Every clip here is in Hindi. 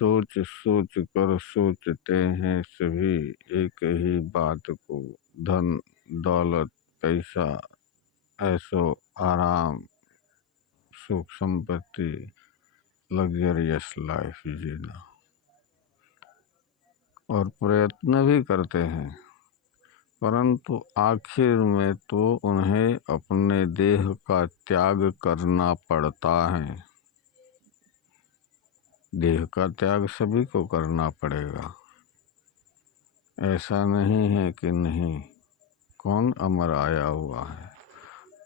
सोच सोच कर सोचते हैं सभी एक ही बात को, धन दौलत पैसा ऐशो आराम सुख संपत्ति लग्जरियस लाइफ जीना, और प्रयत्न भी करते हैं, परंतु आखिर में तो उन्हें अपने देह का त्याग करना पड़ता है। देह का त्याग सभी को करना पड़ेगा, ऐसा नहीं है कि नहीं। कौन अमर आया हुआ है?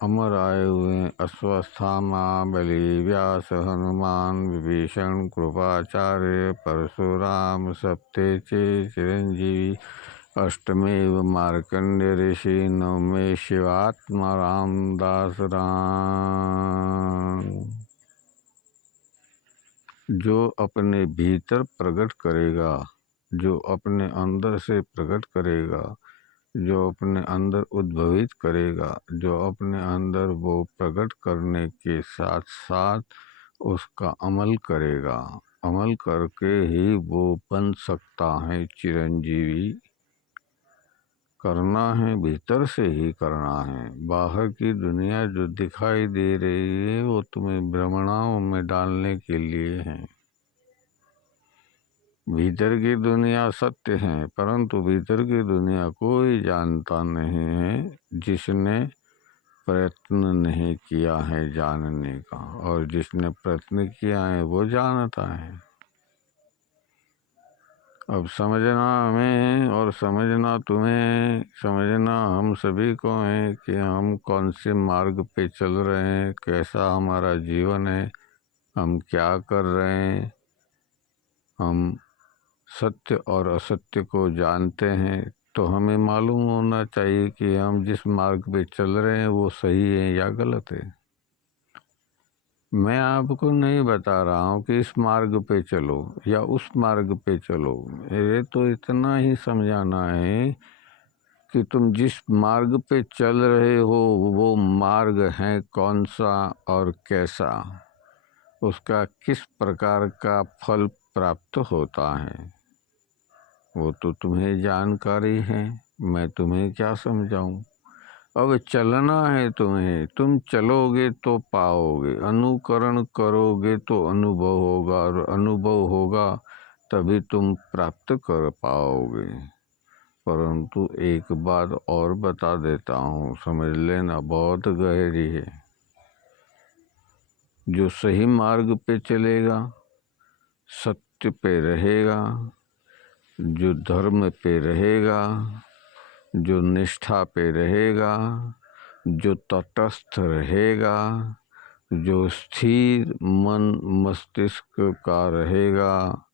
अमर आए हुए अश्वस्थामा, बलि, व्यास, हनुमान, विभीषण, कृपाचार्य, परशुराम, सप्तेचे, चिरंजीवी, अष्टमेव मार्कंडेय ऋषि, नवमे शिवात्मा रामदास राम। जो अपने भीतर प्रकट करेगा, जो अपने अंदर से प्रकट करेगा, जो अपने अंदर उद्भवित करेगा, जो अपने अंदर वो प्रकट करने के साथ साथ उसका अमल करेगा, अमल करके ही वो बन सकता है चिरंजीवी। करना है भीतर से ही करना है। बाहर की दुनिया जो दिखाई दे रही है वो तुम्हें भ्रमणाओं में डालने के लिए है। भीतर की दुनिया सत्य है, परंतु भीतर की दुनिया कोई जानता नहीं है जिसने प्रयत्न नहीं किया है जानने का, और जिसने प्रयत्न किया है वो जानता है। अब समझना हमें और समझना तुम्हें, समझना हम सभी को है कि हम कौन से मार्ग पे चल रहे हैं, कैसा हमारा जीवन है, हम क्या कर रहे हैं। हम सत्य और असत्य को जानते हैं तो हमें मालूम होना चाहिए कि हम जिस मार्ग पे चल रहे हैं वो सही है या गलत है। मैं आपको नहीं बता रहा हूँ कि इस मार्ग पे चलो या उस मार्ग पे चलो। मेरे तो इतना ही समझाना है कि तुम जिस मार्ग पे चल रहे हो वो मार्ग है कौन सा और कैसा, उसका किस प्रकार का फल प्राप्त होता है, वो तो तुम्हें जानकारी है। मैं तुम्हें क्या समझाऊं। अब चलना है तुम्हें, तुम चलोगे तो पाओगे, अनुकरण करोगे तो अनुभव होगा, और अनुभव होगा तभी तुम प्राप्त कर पाओगे। परंतु एक बात और बता देता हूँ, समझ लेना, बहुत गहरी है। जो सही मार्ग पे चलेगा, सत्य पे रहेगा, जो धर्म पे रहेगा, जो निष्ठा पे रहेगा, जो तटस्थ रहेगा, जो स्थिर मन मस्तिष्क का रहेगा,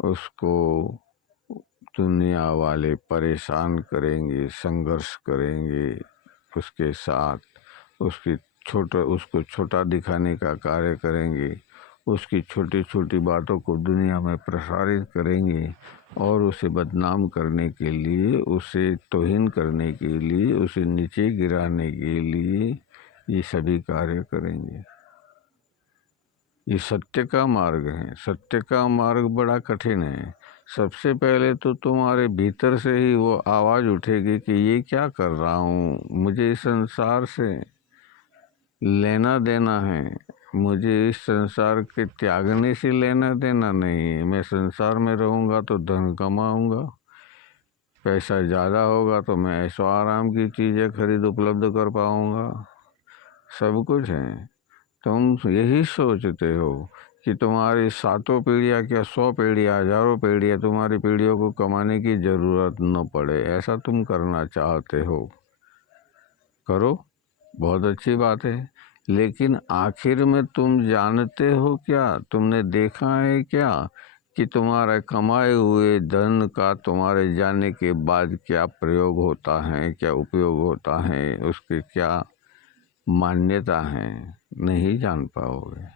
उसको दुनिया वाले परेशान करेंगे, संघर्ष करेंगे उसके साथ, उसको छोटा दिखाने का कार्य करेंगे, उसकी छोटी छोटी बातों को दुनिया में प्रसारित करेंगे, और उसे बदनाम करने के लिए, उसे तौहीन करने के लिए, उसे नीचे गिराने के लिए ये सभी कार्य करेंगे। ये सत्य का मार्ग है। सत्य का मार्ग बड़ा कठिन है। सबसे पहले तो तुम्हारे भीतर से ही वो आवाज़ उठेगी कि ये क्या कर रहा हूँ, मुझे इस संसार से लेना देना है, मुझे इस संसार के त्यागने से लेना देना नहीं है। मैं संसार में रहूँगा तो धन कमाऊँगा, पैसा ज़्यादा होगा तो मैं ऐशो आराम की चीज़ें खरीद उपलब्ध कर पाऊँगा, सब कुछ है। तुम यही सोचते हो कि तुम्हारी 7 पीढ़ियाँ क्या 100 पीढ़ियाँ, हजारों पीढ़ियाँ, तुम्हारी पीढ़ियों को कमाने की ज़रूरत न पड़े, ऐसा तुम करना चाहते हो। करो, बहुत अच्छी बात है, लेकिन आखिर में तुम जानते हो क्या, तुमने देखा है क्या कि तुम्हारे कमाए हुए धन का तुम्हारे जाने के बाद क्या प्रयोग होता है, क्या उपयोग होता है, उसके क्या मान्यता है? नहीं जान पाओगे।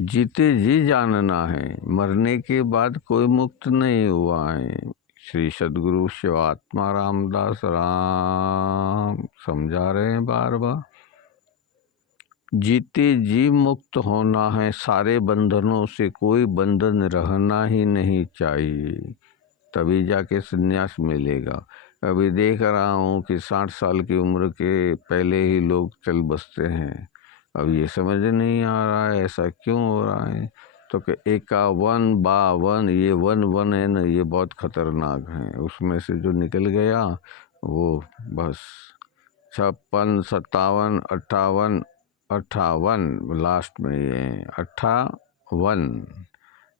जीते जी जानना है, मरने के बाद कोई मुक्त नहीं हुआ है। श्री सद्गुरु शिवात्मा रामदास राम समझा रहे हैं बार बार। जीते जी मुक्त होना है, सारे बंधनों से कोई बंधन रहना ही नहीं चाहिए, तभी जाके संन्यास मिलेगा। अभी देख रहा हूँ कि 60 साल की उम्र के पहले ही लोग चल बसते हैं। अब ये समझ नहीं आ रहा है ऐसा क्यों हो रहा है। तो कि 51 52 ये वन वन है ना, ये बहुत खतरनाक है। उसमें से जो निकल गया वो बस 56 57 58 58 लास्ट में ये 58,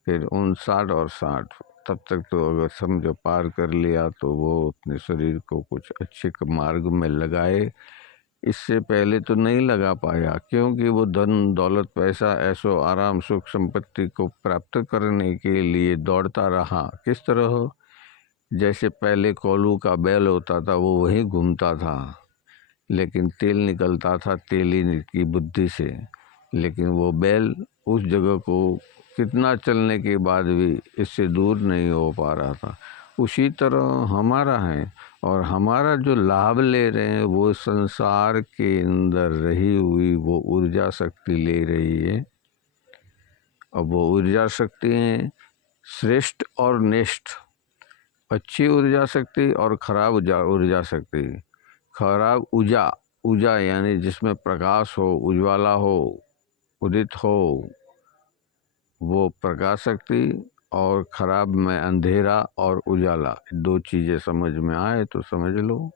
फिर 59 और 60। तब तक तो अगर समझो पार कर लिया तो वो अपने शरीर को कुछ अच्छे मार्ग में लगाए। इससे पहले तो नहीं लगा पाया, क्योंकि वो धन दौलत पैसा ऐशो आराम सुख संपत्ति को प्राप्त करने के लिए दौड़ता रहा। किस तरह हो, जैसे पहले कोल्हू का बैल होता था वो वहीं घूमता था, लेकिन तेल निकलता था तेली की बुद्धि से, लेकिन वो बैल उस जगह को कितना चलने के बाद भी इससे दूर नहीं हो पा रहा था। उसी तरह हमारा है, और हमारा जो लाभ ले रहे हैं वो संसार के अंदर रही हुई वो ऊर्जा शक्ति ले रही है। अब वो ऊर्जा शक्ति है श्रेष्ठ और निष्ठ, अच्छी ऊर्जा शक्ति और खराब ऊर्जा शक्ति। खराब ऊर्जा यानी जिसमें प्रकाश हो, उज्ज्वला हो, उदित हो, वो प्रकाश शक्ति, और खराब में अंधेरा और उजाला। दो चीज़ें समझ में आए तो समझ लो।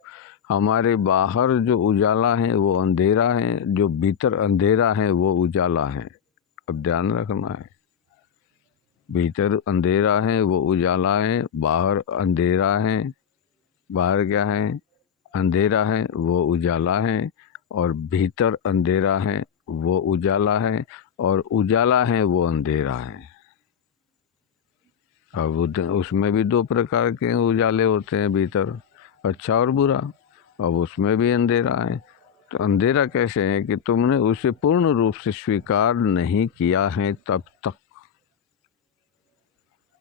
हमारे बाहर जो उजाला है वो अंधेरा है, जो भीतर अंधेरा है वो उजाला है। अब ध्यान रखना है, भीतर अंधेरा है वो उजाला है, बाहर अंधेरा है, बाहर क्या है, अंधेरा है वो उजाला है, और भीतर अंधेरा है वो उजाला है, और उजाला है वो अंधेरा है। अब उसमें भी दो प्रकार के उजाले होते हैं भीतर, अच्छा और बुरा। अब उसमें भी अंधेरा है। तो अंधेरा कैसे है कि तुमने उसे पूर्ण रूप से स्वीकार नहीं किया है तब तक।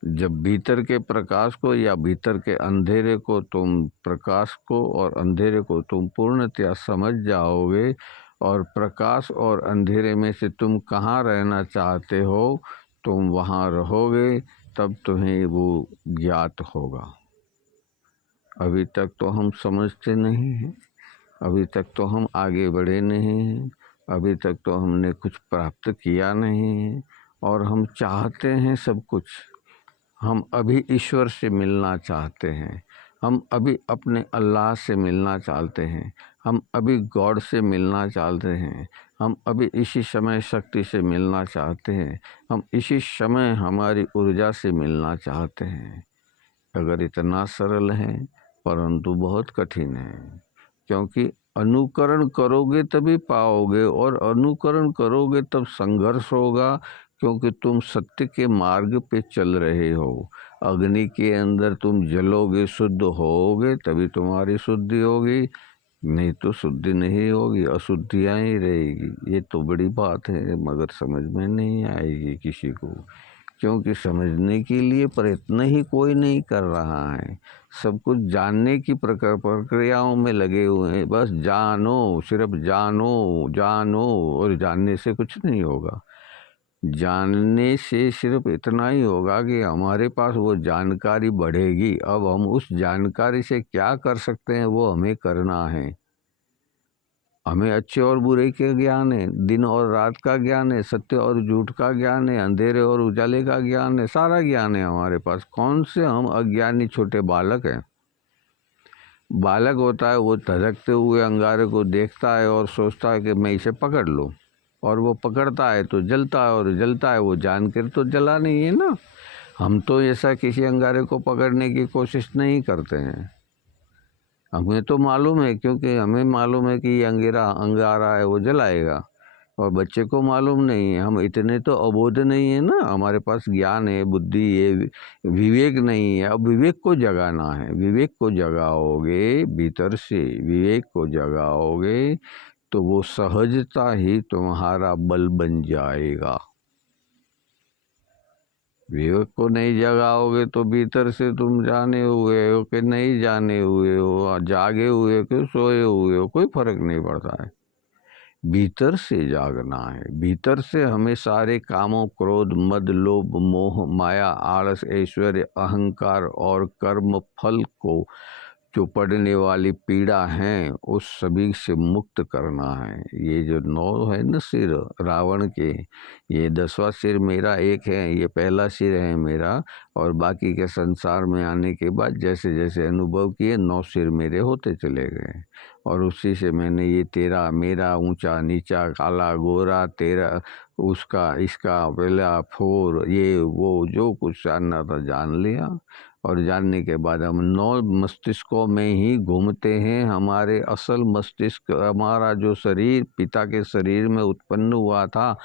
जब भीतर के प्रकाश को या भीतर के अंधेरे को तुम प्रकाश को और अंधेरे को तुम पूर्णतया समझ जाओगे, और प्रकाश और अंधेरे में से तुम कहाँ रहना चाहते हो तुम वहाँ रहोगे, तब तुम्हें वो ज्ञात होगा। अभी तक तो हम समझते नहीं हैं, अभी तक तो हम आगे बढ़े नहीं हैं, अभी तक तो हमने कुछ प्राप्त किया नहीं है, और हम चाहते हैं सब कुछ। हम अभी ईश्वर से मिलना चाहते हैं, हम अभी अपने अल्लाह से मिलना चाहते हैं, हम अभी गॉड से मिलना चाहते हैं, हम अभी इसी समय शक्ति से मिलना चाहते हैं, हम इसी समय हमारी ऊर्जा से मिलना चाहते हैं। अगर इतना सरल है, परंतु बहुत कठिन है, क्योंकि अनुकरण करोगे तभी पाओगे, और अनुकरण करोगे तब संघर्ष होगा, क्योंकि तुम सत्य के मार्ग पे चल रहे हो। अग्नि के अंदर तुम जलोगे, शुद्ध होगे तभी तुम्हारी शुद्धि होगी, नहीं तो शुद्धि नहीं होगी, अशुद्धियाँ ही रहेगी। ये तो बड़ी बात है, मगर समझ में नहीं आएगी किसी को, क्योंकि समझने के लिए प्रयत्न ही कोई नहीं कर रहा है। सब कुछ जानने की प्रक्रियाओं में लगे हुए हैं। बस जानो, सिर्फ जानो जानो, और जानने से कुछ नहीं होगा। जानने से सिर्फ इतना ही होगा कि हमारे पास वो जानकारी बढ़ेगी। अब हम उस जानकारी से क्या कर सकते हैं वो हमें करना है। हमें अच्छे और बुरे के ज्ञान है, दिन और रात का ज्ञान है, सत्य और झूठ का ज्ञान है, अंधेरे और उजाले का ज्ञान है, सारा ज्ञान है हमारे पास। कौन से हम अज्ञानी छोटे बालक हैं। बालक होता है वो धधकते हुए अंगारे को देखता है और सोचता है कि मैं इसे पकड़ लूँ, और वो पकड़ता है तो जलता है, और जलता है वो जानकर तो जला नहीं है ना। हम तो ऐसा किसी अंगारे को पकड़ने की कोशिश नहीं करते हैं। हमें तो मालूम है, क्योंकि हमें मालूम है कि ये अंगारा है वो जलाएगा, और बच्चे को मालूम नहीं है। हम इतने तो अबोध नहीं है ना, हमारे पास ज्ञान है, बुद्धि है, विवेक नहीं है। अब विवेक को जगाना है। विवेक को जगाओगे, भीतर से विवेक को जगाओगे तो वो सहजता ही तुम्हारा बल बन जाएगा। विवेक को नहीं जगाओगे तो भीतर से तुम जाने हुए हो कि नहीं जाने हुए हो, जागे हुए कि सोए हुए हो, कोई फर्क नहीं पड़ता है। भीतर से जागना है। भीतर से हमें सारे कामों, क्रोध, मद, लोभ, मोह, माया, आलस, ऐश्वर्य, अहंकार और कर्म फल को जो पड़ने वाली पीड़ा है उस सभी से मुक्त करना है। ये जो 9 है न सिर रावण के, ये 10वां सिर मेरा एक है, ये पहला सिर है मेरा, और बाकी के संसार में आने के बाद जैसे जैसे अनुभव किए 9 सिर मेरे होते चले गए। और उसी से मैंने ये तेरा मेरा, ऊंचा नीचा, काला गोरा, तेरा उसका इसका, बेला फोर, ये वो जो कुछ जानना था जान लिया। और जानने के बाद हम 9 मस्तिष्कों में ही घूमते हैं। हमारे असल मस्तिष्क, हमारा जो शरीर पिता के शरीर में उत्पन्न हुआ था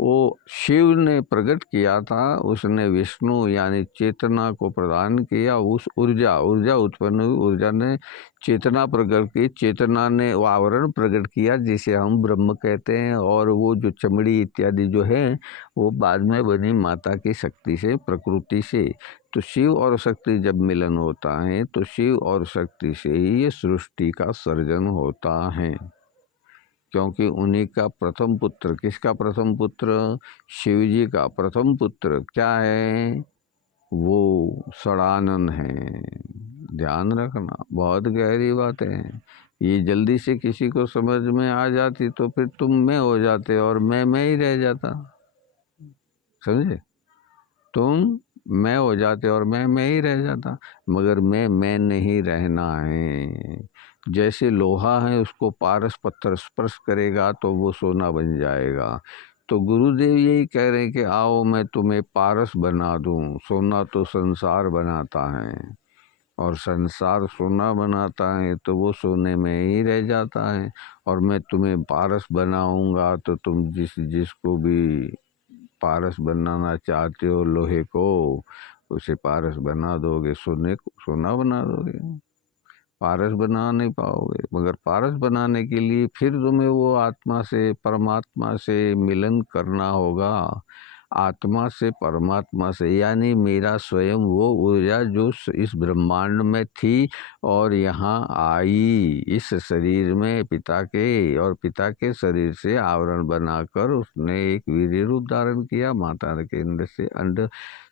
वो शिव ने प्रकट किया था। उसने विष्णु यानी चेतना को प्रदान किया। उस ऊर्जा उत्पन्न हुई, ऊर्जा ने चेतना प्रकट की, चेतना ने आवरण प्रकट किया जिसे हम ब्रह्म कहते हैं। और वो जो चमड़ी इत्यादि जो है वो बाद में बनी माता की शक्ति से, प्रकृति से। तो शिव और शक्ति जब मिलन होता है तो शिव और शक्ति से ही ये सृष्टि का सर्जन होता है। क्योंकि उन्हीं का प्रथम पुत्र, किसका प्रथम पुत्र? शिव जी का प्रथम पुत्र क्या है? वो षडानन है। ध्यान रखना, बहुत गहरी बात है। ये जल्दी से किसी को समझ में आ जाती तो फिर तुम मैं हो जाते और मैं ही रह जाता। समझे? तुम मैं हो जाते और मैं ही रह जाता। मगर मैं नहीं रहना है। जैसे लोहा है उसको पारस पत्थर स्पर्श करेगा तो वो सोना बन जाएगा। तो गुरुदेव यही कह रहे हैं कि आओ मैं तुम्हें पारस बना दूं। सोना तो संसार बनाता है और संसार सोना बनाता है तो वो सोने में ही रह जाता है। और मैं तुम्हें पारस बनाऊंगा तो तुम जिसको भी पारस बनाना चाहते हो लोहे को, उसे पारस बना दोगे, सोने को सोना बना दोगे। पारस बना नहीं पाओगे। मगर पारस बनाने के लिए फिर तुम्हें वो आत्मा से, परमात्मा से मिलन करना होगा। आत्मा से परमात्मा से, यानी मेरा स्वयं वो ऊर्जा जो इस ब्रह्मांड में थी और यहाँ आई इस शरीर में पिता के, और पिता के शरीर से आवरण बनाकर उसने एक वीर्य रूप धारण किया, माता के अंदर से अंड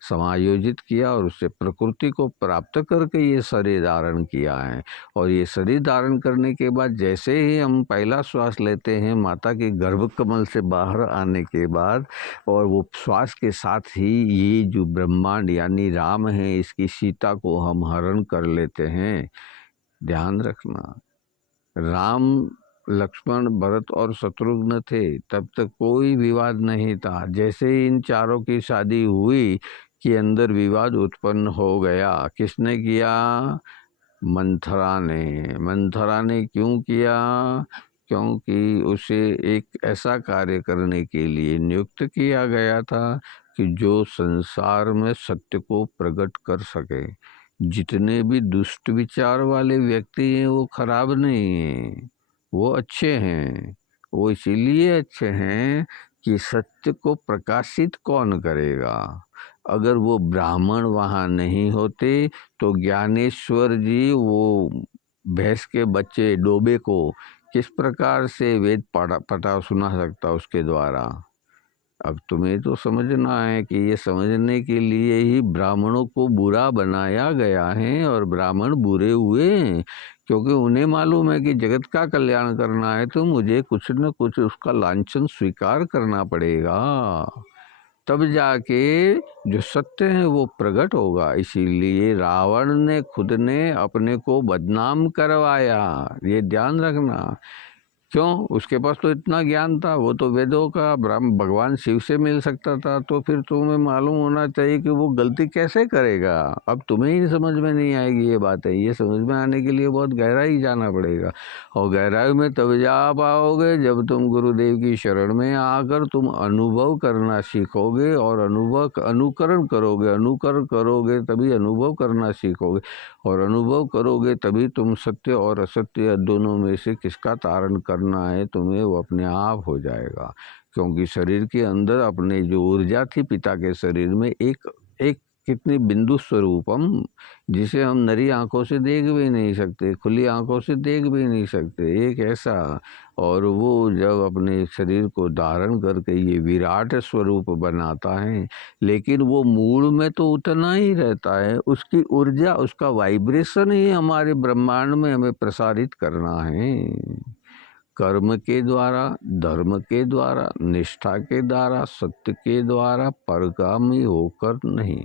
समायोजित किया और उससे प्रकृति को प्राप्त करके ये शरीर धारण किया है। और ये शरीर धारण करने के बाद जैसे ही हम पहला श्वास लेते हैं माता के गर्भ कमल से बाहर आने के बाद, और वो श्वास के साथ ही ये जो ब्रह्मांड यानी राम है इसकी सीता को हम हरण कर लेते हैं। ध्यान रखना, राम, लक्ष्मण, भरत और शत्रुघ्न थे, तब तक कोई विवाद नहीं था। जैसे ही इन चारों की शादी हुई कि अंदर विवाद उत्पन्न हो गया। किसने किया? मंथरा ने। मंथरा ने क्यों किया? क्योंकि उसे एक ऐसा कार्य करने के लिए नियुक्त किया गया था कि जो संसार में सत्य को प्रकट कर सके। जितने भी दुष्ट विचार वाले व्यक्ति हैं वो खराब नहीं हैं, वो अच्छे हैं। वो इसीलिए अच्छे हैं कि सत्य को प्रकाशित कौन करेगा? अगर वो ब्राह्मण वहाँ नहीं होते तो ज्ञानेश्वर जी वो भैंस के बच्चे डोबे को किस प्रकार से वेद पढ़ा सुना सकता उसके द्वारा? अब तुम्हें तो समझना है कि ये समझने के लिए ही ब्राह्मणों को बुरा बनाया गया है और ब्राह्मण बुरे हुए हैं। क्योंकि उन्हें मालूम है कि जगत का कल्याण करना है तो मुझे कुछ न कुछ उसका लांछन स्वीकार करना पड़ेगा, तब जाके जो सत्य है वो प्रकट होगा। इसीलिए रावण ने खुद ने अपने को बदनाम करवाया, ये ध्यान रखना। क्यों? उसके पास तो इतना ज्ञान था, वो तो वेदों का ब्रह्म भगवान शिव से मिल सकता था। तो फिर तुम्हें मालूम होना चाहिए कि वो गलती कैसे करेगा। अब तुम्हें ही समझ में नहीं आएगी ये बात है। ये समझ में आने के लिए बहुत गहराई जाना पड़ेगा, और गहराई में तब जा पाओगे जब तुम गुरुदेव की शरण में आकर तुम अनुभव करना सीखोगे और अनुकरण करोगे तभी अनुभव करना सीखोगे, और अनुभव करोगे तभी तुम सत्य और असत्य दोनों में से किसका तारण करना है तुम्हें वो अपने आप हो जाएगा। क्योंकि शरीर के अंदर अपने जो ऊर्जा थी पिता के शरीर में एक कितनी बिंदु स्वरूपम, जिसे हम नरी आंखों से देख भी नहीं सकते, खुली आंखों से देख भी नहीं सकते, एक ऐसा। और वो जब अपने शरीर को धारण करके ये विराट स्वरूप बनाता है, लेकिन वो मूल में तो उतना ही रहता है। उसकी ऊर्जा, उसका वाइब्रेशन ही हमारे ब्रह्मांड में हमें प्रसारित करना है, कर्म के द्वारा, धर्म के द्वारा, निष्ठा के द्वारा, सत्य के द्वारा, परगामी होकर नहीं,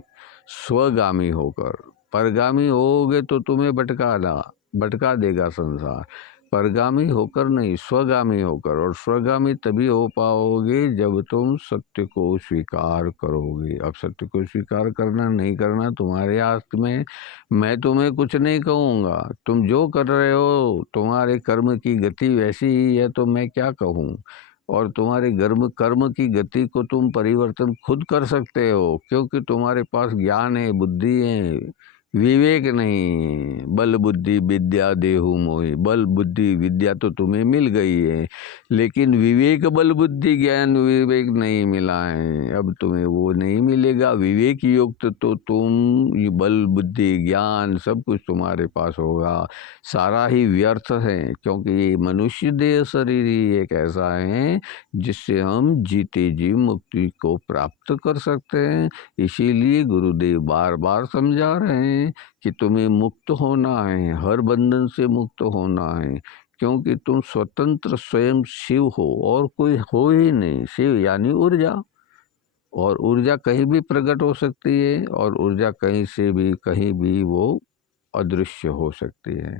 स्वगामी होकर। परगामी होगे तो तुम्हें भटका देगा संसार। परगामी होकर नहीं, स्वगामी होकर। और स्वगामी तभी हो पाओगे जब तुम सत्य को स्वीकार करोगे। अब सत्य को स्वीकार करना नहीं करना तुम्हारे हाथ में। मैं तुम्हें कुछ नहीं कहूँगा, तुम जो कर रहे हो तुम्हारे कर्म की गति वैसी ही है, तो मैं क्या कहूँ। और तुम्हारे कर्म की गति को तुम परिवर्तन खुद कर सकते हो, क्योंकि तुम्हारे पास ज्ञान है, बुद्धि है, विवेक नहीं। बल बुद्धि विद्या देहु मोहि, बल बुद्धि विद्या तो तुम्हें मिल गई है, लेकिन विवेक, बल बुद्धि ज्ञान विवेक नहीं मिला है। अब तुम्हें वो नहीं मिलेगा। विवेक युक्त तो तुम, ये बल बुद्धि ज्ञान सब कुछ तुम्हारे पास होगा, सारा ही व्यर्थ है। क्योंकि ये मनुष्य देह शरीर ही एक ऐसा है जिससे हम जीते जी मुक्ति को प्राप्त कर सकते हैं। इसीलिए गुरुदेव बार बार समझा रहे हैं कि तुम्हें मुक्त होना है, हर बंधन से मुक्त होना है, क्योंकि तुम स्वतंत्र स्वयं शिव हो और कोई हो ही नहीं। शिव यानी ऊर्जा, और ऊर्जा कहीं भी प्रकट हो सकती है, और ऊर्जा कहीं से भी कहीं भी वो अदृश्य हो सकती है।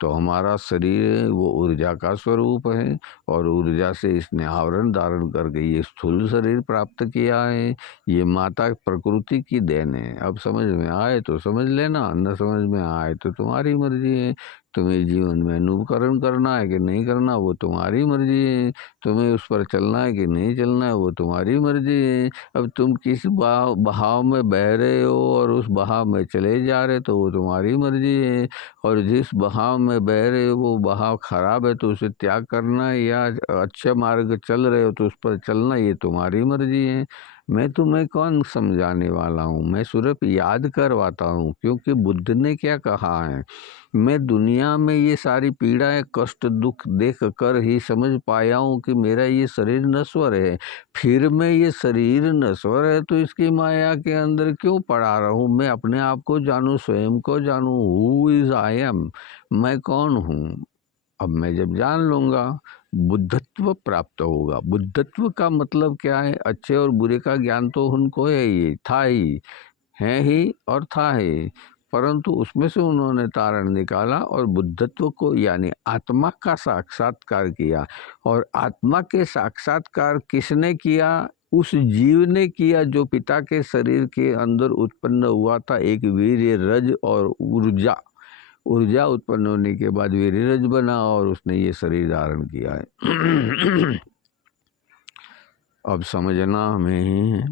तो हमारा शरीर वो ऊर्जा का स्वरूप है, और ऊर्जा से इसने आवरण धारण करके ये स्थूल शरीर प्राप्त किया है। ये माता प्रकृति की देन है। अब समझ में आए तो समझ लेना, न समझ में आए तो तुम्हारी मर्जी है। तुम्हें जीवन में अनुकरण करना है कि नहीं करना, वो तुम्हारी मर्जी है। तुम्हें उस पर चलना है कि नहीं चलना है, वो तुम्हारी मर्जी है। अब तुम किस बहाव में बह रहे हो और उस बहाव में चले जा रहे, तो वो तुम्हारी मर्जी है। और जिस बहाव में बह रहे हो वो बहाव खराब है, तो उसे त्याग करना, या अच्छे मार्ग चल रहे हो तो उस पर चलना, ये तुम्हारी मर्जी है। मैं तुम्हें कौन समझाने वाला हूँ, मैं सिर्फ याद करवाता हूँ। क्योंकि बुद्ध ने क्या कहा है, मैं दुनिया में ये सारी पीड़ाएं, कष्ट, दुख देख कर ही समझ पाया हूँ कि मेरा ये शरीर नश्वर है। फिर मैं ये शरीर नश्वर है तो इसकी माया के अंदर क्यों पड़ा रहूं। मैं अपने आप को जानूं, स्वयं को जानूं। हु इज आई एम, मैं कौन हूँ। अब मैं जब जान लूंगा, बुद्धत्व प्राप्त होगा। बुद्धत्व का मतलब क्या है, अच्छे और बुरे का ज्ञान तो उनको है ही, था ही, है ही और था ही, परंतु उसमें से उन्होंने तारण निकाला और बुद्धत्व को यानी आत्मा का साक्षात्कार किया। और आत्मा के साक्षात्कार किसने किया, उस जीव ने किया जो पिता के शरीर के अंदर उत्पन्न हुआ था। एक वीर्य रज और ऊर्जा, ऊर्जा उत्पन्न होने के बाद वीर्य रज बना और उसने ये शरीर धारण किया है। अब समझना हमें ही है,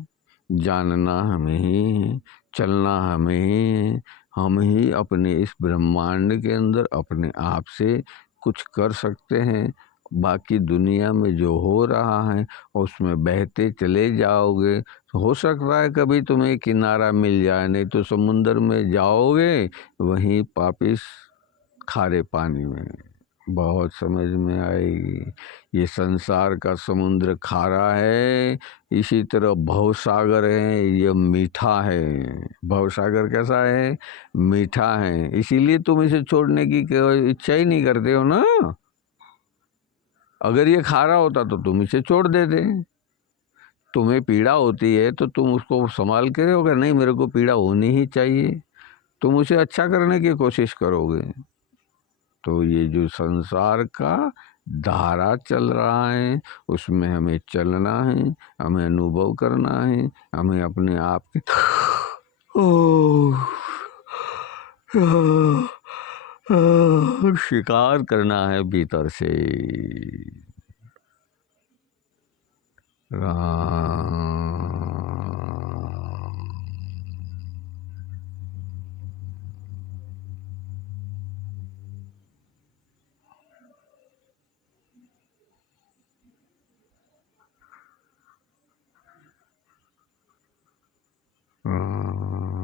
जानना हमें ही है, चलना हमें ही है। हम ही अपने इस ब्रह्मांड के अंदर अपने आप से कुछ कर सकते हैं। बाकी दुनिया में जो हो रहा है उसमें बहते चले जाओगे, तो हो सकता है कभी तुम्हें किनारा मिल जाए, नहीं तो समुंदर में जाओगे, वहीं वापिस खारे पानी में। बहुत समझ में आएगी। ये संसार का समुद्र खारा है, इसी तरह भवसागर है, ये मीठा है। भवसागर कैसा है, मीठा है। इसीलिए तुम इसे छोड़ने की इच्छा ही नहीं करते हो ना। अगर ये खारा होता तो तुम इसे छोड़ देते। तुम्हें पीड़ा होती है तो तुम उसको संभाल के रहोगे, नहीं मेरे को पीड़ा होनी ही चाहिए, तुम उसे अच्छा करने की कोशिश करोगे। तो ये जो संसार का धारा चल रहा है उसमें हमें चलना है, हमें अनुभव करना है, हमें अपने आप के शिकार करना है भीतर से। राम। राम।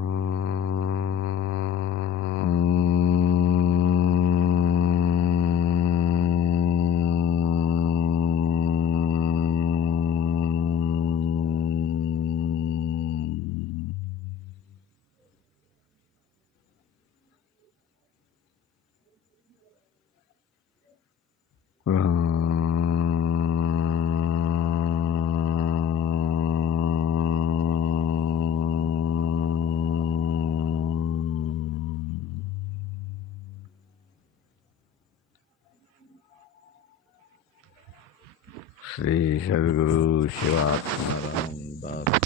श्री सद्गुरु शिवात्माराम दास